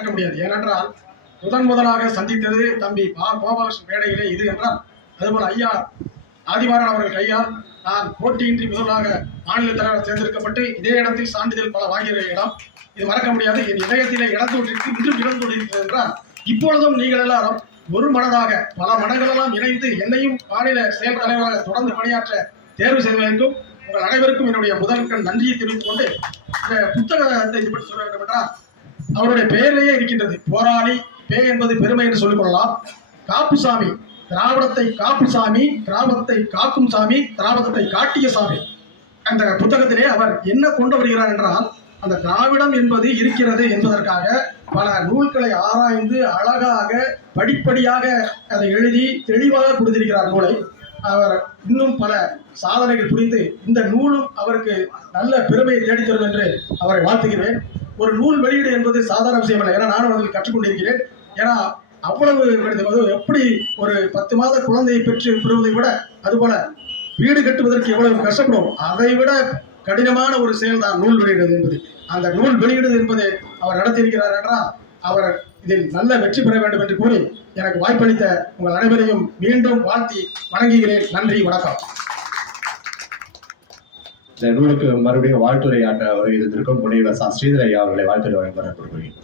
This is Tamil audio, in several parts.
மறக்க முடியாது. ஏனென்றால் முதலாக சந்தித்தது தம்பி கோபாலகிருஷ்ணன் மேடையிலே இது என்றால், அதுபோல் ஐயா ஆதிமாறன் அவர்கள் கையால் நான் போட்டியின்றி முதலாக மாநில தலைவர் தேர்ந்தெடுக்கப்பட்டு இதே இடத்தில் சான்றிதழ் பல வாங்கிய இடம். இது மறக்க முடியாது. என் இதயத்திலே இழந்து கொண்டிருக்கு, இன்றும் இழந்து கொண்டிருக்கிறது என்றால், இப்பொழுதும் நீங்கள் எல்லாரும் ஒரு மனதாக பல மனங்களெல்லாம் இணைந்து என்னையும் மாநில செயல் தலைவராக தொடர்ந்து பணியாற்ற தேர்வு செய்வதற்கும் உங்கள் அனைவருக்கும் என்னுடைய முதல்கண் நன்றியை தெரிவித்துக் கொண்டு, இந்த புத்தகத்தை பற்றி சொல்ல வேண்டும் என்றால், அவருடைய பெயரிலேயே இருக்கின்றது. போராளி, பே என்பது பெருமை என்று சொல்லிக் கொள்ளலாம். காப்புசாமி, திராவிடத்தை காப்பு சாமி, கிராமத்தை காக்கும் சாமி, திராவிடத்தை காட்டிய சாமி. அந்த புத்தகத்திலே அவர் என்ன கொண்டு வருகிறார் என்றால், அந்த திராவிடம் என்பது இருக்கிறது என்பதற்காக பல நூல்களை ஆராய்ந்து அழகாக படிப்படியாக அதை எழுதி தெளிவாக கொடுத்திருக்கிறார் நூலை. அவர் இன்னும் பல சாதனைகள் புரிந்து இந்த நூலும் அவருக்கு நல்ல பெருமையை தேடித்தரும் என்று அவரை வாழ்த்துகிறேன். ஒரு நூல் வெளியீடு என்பது சாதாரண விஷயம் இல்லை. ஏன்னா நானும் அதில் கற்றுக்கொண்டிருக்கிறேன். ஏன்னா அவ்வளவு எப்படி ஒரு 10 மாத குழந்தையை பெறுவதை விட, அதுபோல வீடு கட்டுவதற்கு எவ்வளவு கஷ்டப்படும், அதை விட கடினமான ஒரு செயல் தான் நூல் வெளியிடுவது என்பது. அந்த நூல் வெளியிடுவது என்பதை அவர் நடத்தியிருக்கிறார் என்றால், அவர் இதில் நல்ல வெற்றி பெற வேண்டும் என்று கூறி எனக்கு வாய்ப்பளித்த உங்கள் அனைவரையும் மீண்டும் வாழ்த்தி வணங்குகிறேன். நன்றி, வணக்கம். இந்த நூலுக்கு மறுபடியும் வாழ்த்துரையாற்ற வருகிறதற்கும் முனைவர் ஸ்ரீதர் ஐயா அவர்களை வாழ்த்துரை வழங்க கொடுக்கிறேன்.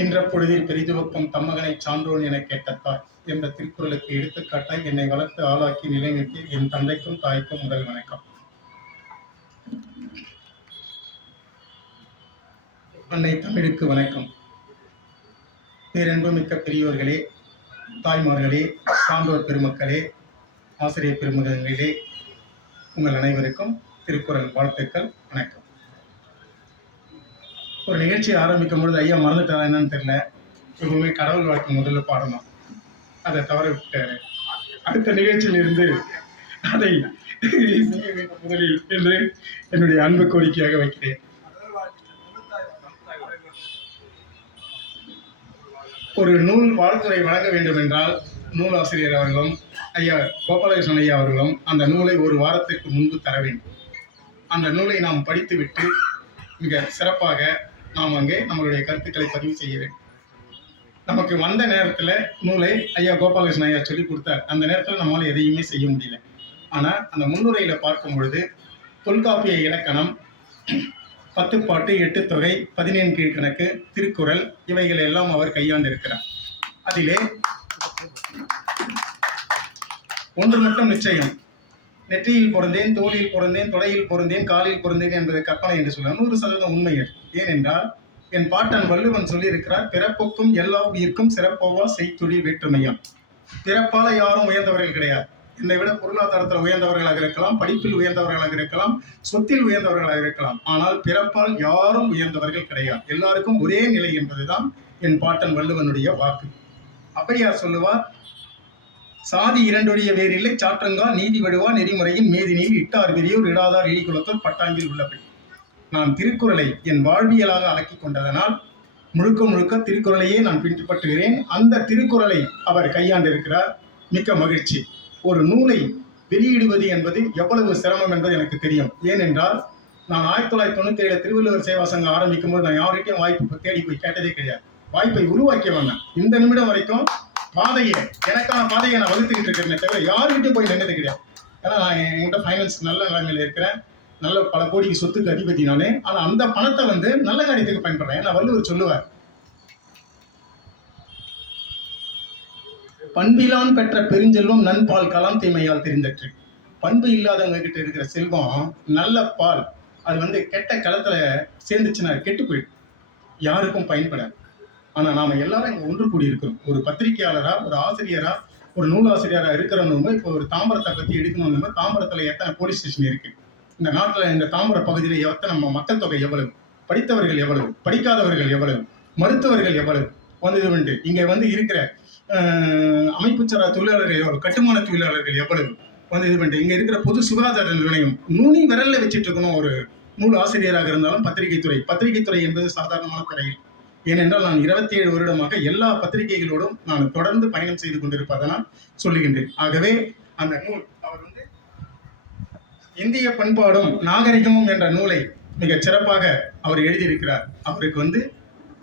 ஈன்ற பொழுதில் பெரிதுவக்கம் தம்மகனை சான்றோன் என கேட்டத்தாய் என்ற திருக்குறளுக்கு எடுத்துக்காட்டாய் என்னை வளர்த்து ஆளாக்கி நிலைநிறுத்தி என் தந்தைக்கும் தாய்க்கும் முதல் வணக்கம். அன்னை தமிழுக்கு வணக்கம். பேரன்புமிக்க பெரியோர்களே, தாய்மார்களே, சான்றோர் பெருமக்களே, ஆசிரியர் பெருமகளே, உங்கள் அனைவருக்கும் திருக்குறள் வாழ்த்துக்கள், வணக்கம். ஒரு நிகழ்ச்சியை ஆரம்பிக்கும் பொழுது ஐயா மறந்துட்டாரா என்னன்னு தெரியல, எப்பவுமே கடவுள் வாழ்த்து முதல்ல பாடணும், அதை தவற விட்டாரு. அடுத்த நிகழ்ச்சியில் இருந்து அதை செய்ய வேண்டும் முதலில் என்று என்னுடைய அன்பு கோரிக்கையாக வைக்கிறேன். ஒரு நூல் வாழ்த்துரை வழங்க வேண்டும் என்றால் நூலாசிரியர் அவர்களும் ஐயா கோபாலகிருஷ்ணன் ஐயா அவர்களும் அந்த நூலை ஒரு வாரத்திற்கு முன்பு தர வேண்டும். அந்த நூலை நாம் படித்துவிட்டு மிக சிறப்பாக நாம் அங்கே நம்மளுடைய கருத்துக்களை பதிவு செய்ய வேண்டும். நமக்கு வந்த நேரத்தில் நூலை ஐயா கோபாலகிருஷ்ணன் ஐயா சொல்லி கொடுத்தார். அந்த நேரத்தில் நம்மளால் எதையுமே செய்ய முடியல. ஆனால் அந்த முன்னுரையில் பார்க்கும் பொழுது தொல்காப்பிய இலக்கணம், 10 பாட்டு, 8 தொகை, 17 கீழ்கணக்கு, திருக்குறள், இவைகளை எல்லாம் அவர் கையாண்டு இருக்கிறார். அதிலே ஒன்று மட்டும் நிச்சயம், நெற்றியில் பிறந்தேன், தோளில் பிறந்தேன், தொடையில் பிறந்தேன், காலில் பிறந்தேன் என்பது கற்பனை என்று சொல்ல 100% உண்மைகள். ஏனென்றால் என் பாட்டன் வள்ளுவன் சொல்லியிருக்கிறார், பிறப்புக்கும் எல்லா உயிர்க்கும் சிறப்போவா செய்தொழில் வேற்றுமையாம். பிறப்பால யாரும் உயர்ந்தவர்கள் கிடையாது. என்னை விட பொருளாதாரத்தில் உயர்ந்தவர்களாக இருக்கலாம், படிப்பில் உயர்ந்தவர்களாக இருக்கலாம், சொத்தில் உயர்ந்தவர்களாக இருக்கலாம். ஆனால் பிறப்பால் யாரும் உயர்ந்தவர்கள் கிடையாது. எல்லாருக்கும் ஒரே நிலை என்பதுதான் என் பாட்டன் வள்ளுவனுடைய வாக்கு. ஔவையார் சொல்லுவார், சாதி இரண்டுடைய வேறில்லை சாற்றங்கா நீதி வடுவா நெறிமுறையின் மேதினில் இட்டார் பெரியோர் இடாதார் இழிகுலத்தோர் பட்டாங்கில் உள்ளபடி. நான் திருக்குறளை என் வாழ்வியலாக ஆக்கிக் கொண்டதனால் முழுக்க திருக்குறளையே நான் பின்பற்றுகிறேன். அந்த திருக்குறளை அவர் கையாண்டிருக்கிறார். மிக்க மகிழ்ச்சி. ஒரு நூலை வெளியிடுவது என்பது எவ்வளவு சிரமம் என்பது எனக்கு தெரியும். ஏனென்றால் நான் 1997 திருவள்ளுவர் சேவா சங்கம் ஆரம்பிக்கும் போது நான் யார்கிட்டையும் வாய்ப்பு தேடி போய் கேட்டதே கிடையாது. வாய்ப்பை உருவாக்கி வந்தேன். இந்த நிமிடம் வரைக்கும் எனக்கான பாதையை நான் வகுத்துக்கிட்டு இருக்கிறேன் தவிர யாருக்கிட்டையும் போய் நின்றது கிடையாது. ஏன்னா நான் என்கிட்ட ஃபைனான்ஸ் நல்ல நிலைமையில இருக்கிறேன், நல்ல பல கோடிக்கு சொத்துக்கு அதிபதி நானே. ஆனால் அந்த பணத்தை நல்ல காரியத்துக்கு பயன்படுறேன். ஏன்னா வள்ளுவர் சொல்லுவார், பண்பிலான் பெற்ற பெருஞ்செல்வம் நண்பால் கலாம் தீமையால் தெரிந்தற்று. பண்பு இல்லாதவங்க கிட்ட இருக்கிற செல்வம் நல்ல பால், அது கெட்ட களத்துல சேர்ந்துச்சுன்னா கெட்டு போயிடும், யாருக்கும் பயன்படாது. ஆனால் நாம் எல்லாரும் இங்கே ஒன்று கூடி இருக்கிறோம். ஒரு பத்திரிகையாளரா, ஒரு ஆசிரியரா, ஒரு நூலாசிரியராக இருக்கிறவங்க இப்போ ஒரு தாம்பரத்தை பற்றி எடுக்கணும். தாம்பரத்தில் எத்தனை போலீஸ் ஸ்டேஷன் இருக்கு இந்த நாட்டில்? இந்த தாம்பர பகுதியில் எத்தனை மக்கள் தொகை எவ்வளவு, படித்தவர்கள் எவ்வளவு, படிக்காதவர்கள் எவ்வளவு, மருத்துவர்கள் எவ்வளவு இது இங்கே இருக்கிற அமைப்புச்சாரா தொழிலாளர்கள் எவ்வளவு, கட்டுமான தொழிலாளர்கள் எவ்வளவு இது இங்கே இருக்கிற பொது சுகாதார நிலையம் நூனி விரல்ல வச்சுட்டு இருக்கணும். ஒரு நூல் ஆசிரியராக இருந்தாலும் பத்திரிகை துறை என்பது சாதாரணமான துறையில் ஏனென்றால் நான் 27 வருடமாக எல்லா பத்திரிகைகளோடும் நான் தொடர்ந்து பயணம் செய்து கொண்டிருப்பதனால் சொல்லுகின்றேன். ஆகவே அந்த நூல் அவர் வந்து இந்திய பண்பாடும் நாகரிகமும் என்ற நூலை மிகச் சிறப்பாக அவர் எழுதியிருக்கிறார். அவருக்கு வந்து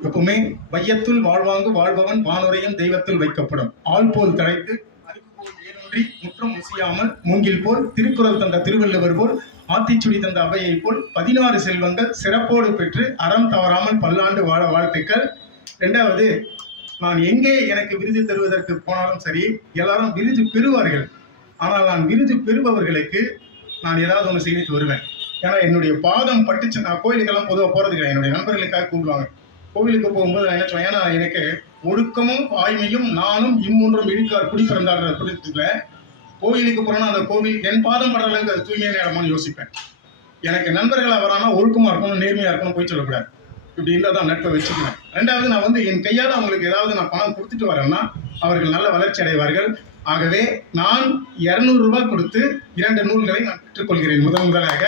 எப்பவுமே வையத்துள் வாழ்வாங்கு வாழ்பவன் வானுரையும் தெய்வத்தில் வைக்கப்படும் ஆள் போல் தழைத்து அறிவு போல் ஏனொன்றி முற்றும் முசியாமல் மூங்கில் போல் திருக்குறள் தந்த திருவள்ளுவர் போல் ஆத்திச்சுடி தந்த அவையை போல் 16 செல்வங்கள் சிறப்போடு பெற்று அறம் தவறாமல் பல்லாண்டு வாழ வாழ்த்துக்கள். இரண்டாவது, நான் எங்கே எனக்கு விருது தருவதற்கு போனாலும் சரி, எல்லாரும் விருது பெறுவார்கள். ஆனால் நான் விருது பெறுபவர்களுக்கு நான் ஏதாவது ஒன்று செய்துட்டு வருவேன். ஏன்னா என்னுடைய பாதம் பட்டுச்சு. நான் கோயிலுக்கெல்லாம் பொதுவாக போறது கிடையாது. என்னுடைய நண்பர்களுக்காக கூப்பிடுவாங்க. கோவிலுக்கு போகும்போது நான் என்ன சொல்லுவேன், ஏன்னா எனக்கு ஒழுக்கமும் வாய்மையும் நானும் இம்மூன்றும் இழுக்கார் குடி பிறந்தாடுற குறிப்பிட்ட கோவிலுக்கு போறோம்னா அந்த கோவில் என் பாதம் படுற அளவுக்கு அது தூய்மையான இடமான்னு யோசிப்பேன். எனக்கு நண்பர்களாக வரானா ஒழுக்கமா இருக்கணும், நேர்மையா இருக்கணும், போய் சொல்லக்கூடாது. இப்படி இருந்தால் தான் நட்பை வச்சுக்குவேன். ரெண்டாவது, நான் வந்து என் கையால் அவங்களுக்கு ஏதாவது நான் பணம் கொடுத்துட்டு வரேன்னா அவர்கள் நல்ல வளர்ச்சி அடைவார்கள். ஆகவே நான் 200 ரூபாய் கொடுத்து 2 நூல்களை நான் பெற்றுக்கொள்கிறேன் முதலாக.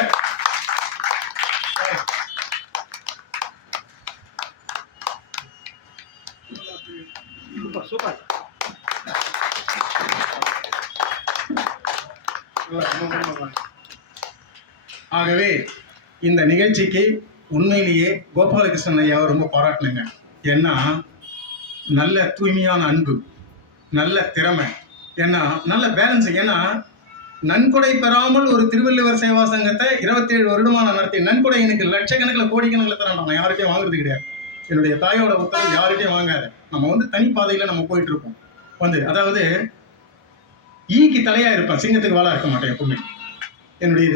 ஆகவே இந்த நிகழ்ச்சிக்கு உண்மையிலேயே கோபாலகிருஷ்ணன் ஐயாவை ரொம்ப பாராட்டணுங்க. ஏன்னா நல்ல தூய்மையான அன்பு, நல்ல திறமை, ஏன்னா நல்ல பேலன்ஸ். ஏன்னா நன்கொடை பெறாமல் ஒரு திருவள்ளுவர் சேவா சங்கத்தை 27 வருடமா நான் நடத்தி நன்கொடை எனக்கு லட்சக்கணக்கில் கோடிக்கணக்கில் தரான். நான் யார்கிட்டையும் வாங்குறது கிடையாது. என்னுடைய தாயோட உத்தரவு யார்கிட்டையும் வாங்காத. நம்ம வந்து தனிப்பாதையில நம்ம போயிட்டு இருப்போம். வந்து அதாவது ஈக்கு தலையா இருப்பேன், சிங்கத்துக்கு வாழா இருக்க மாட்டேன் எப்பவுமே. என்னுடைய